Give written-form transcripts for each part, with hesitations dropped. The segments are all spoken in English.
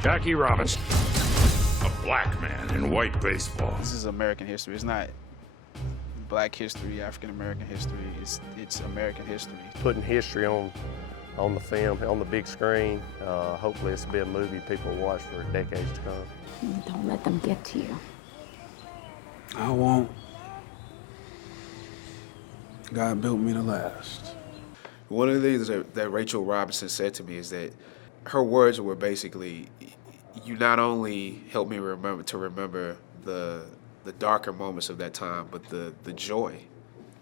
Jackie Robinson, a black man in white baseball. This is American history. It's not black history, African American history. It's American history. Putting history on the film, on the big screen. Hopefully this will be a movie people will watch for decades to come. Don't let them get to you. I won't. God built me to last. One of the things that Rachel Robinson said to me is that her words were basically, you not only help me remember the darker moments of that time, but the joy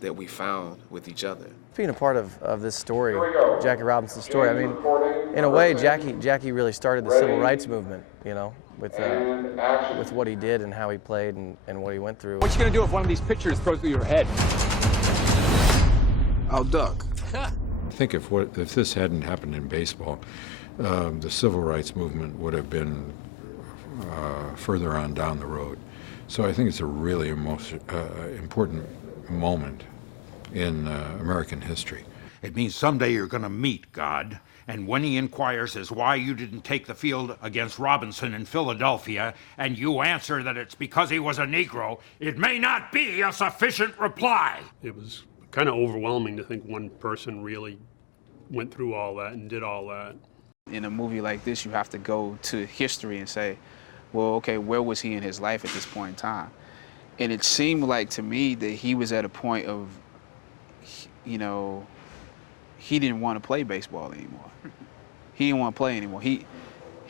that we found with each other. Being a part of this story, Jackie Robinson's story, I mean, in a way, Jackie really started the civil rights movement, you know, with what he did and how he played and what he went through. What you gonna do if one of these pictures throws through your head? I'll duck. I think if this hadn't happened in baseball, the civil rights movement would have been further on down the road. So I think it's a really important moment in American history. It means someday you're going to meet God, and when he inquires as why you didn't take the field against Robinson in Philadelphia, and you answer that it's because he was a Negro, it may not be a sufficient reply. It was kind of overwhelming to think one person really went through all that and did all that. In a movie like this, you have to go to history and say, well, okay, where was he in his life at this point in time? And it seemed like to me that he was at a point of, you know, he didn't want to play baseball anymore. He didn't want to play anymore. He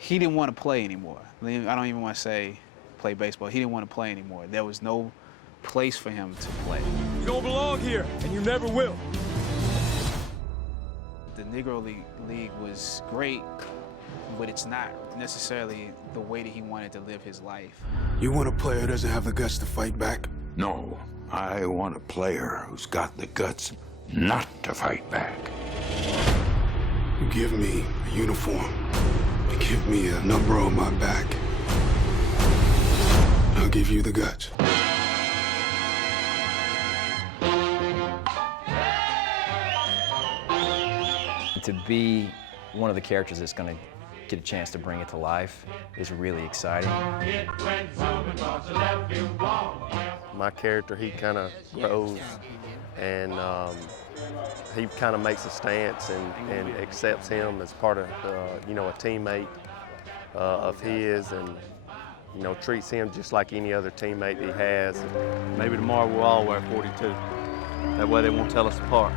didn't want to play anymore. I don't even want to say play baseball. He didn't want to play anymore. There was no place for him to play. You don't belong here, and you never will. The Negro League was great, but it's not necessarily the way that he wanted to live his life. You want a player who doesn't have the guts to fight back? No, I want a player who's got the guts not to fight back. You give me a uniform, you give me a number on my back, I'll give you the guts. To be one of the characters that's going to get a chance to bring it to life is really exciting. My character, he kind of grows and he kind of makes a stance and accepts him as part of, you know, a teammate of his, and, you know, treats him just like any other teammate he has. Maybe tomorrow we'll all wear 42. That way they won't tell us apart.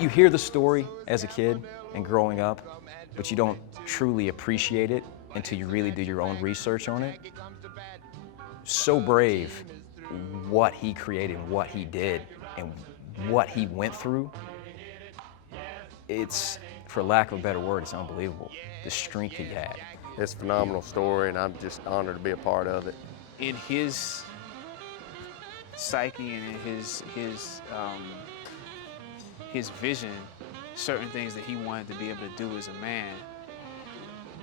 You hear the story as a kid and growing up, but you don't truly appreciate it until you really do your own research on it. So brave what he created, what he did, and what he went through. It's, for lack of a better word, it's unbelievable, the strength he had. It's a phenomenal story, and I'm just honored to be a part of it. In his psyche and in his vision, certain things that he wanted to be able to do as a man,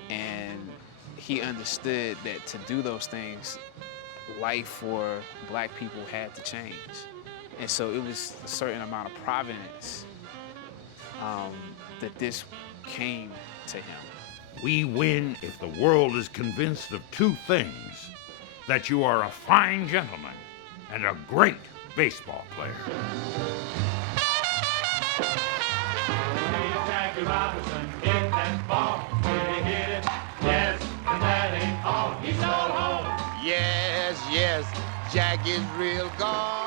and he understood that to do those things, life for black people had to change. And so it was a certain amount of providence that this came to him. We win if the world is convinced of two things: that you are a fine gentleman and a great baseball player. Jackie Robinson hit that ball. Did he hit it? Yes, and that ain't all. He's all home. Yes, Jack is real gone.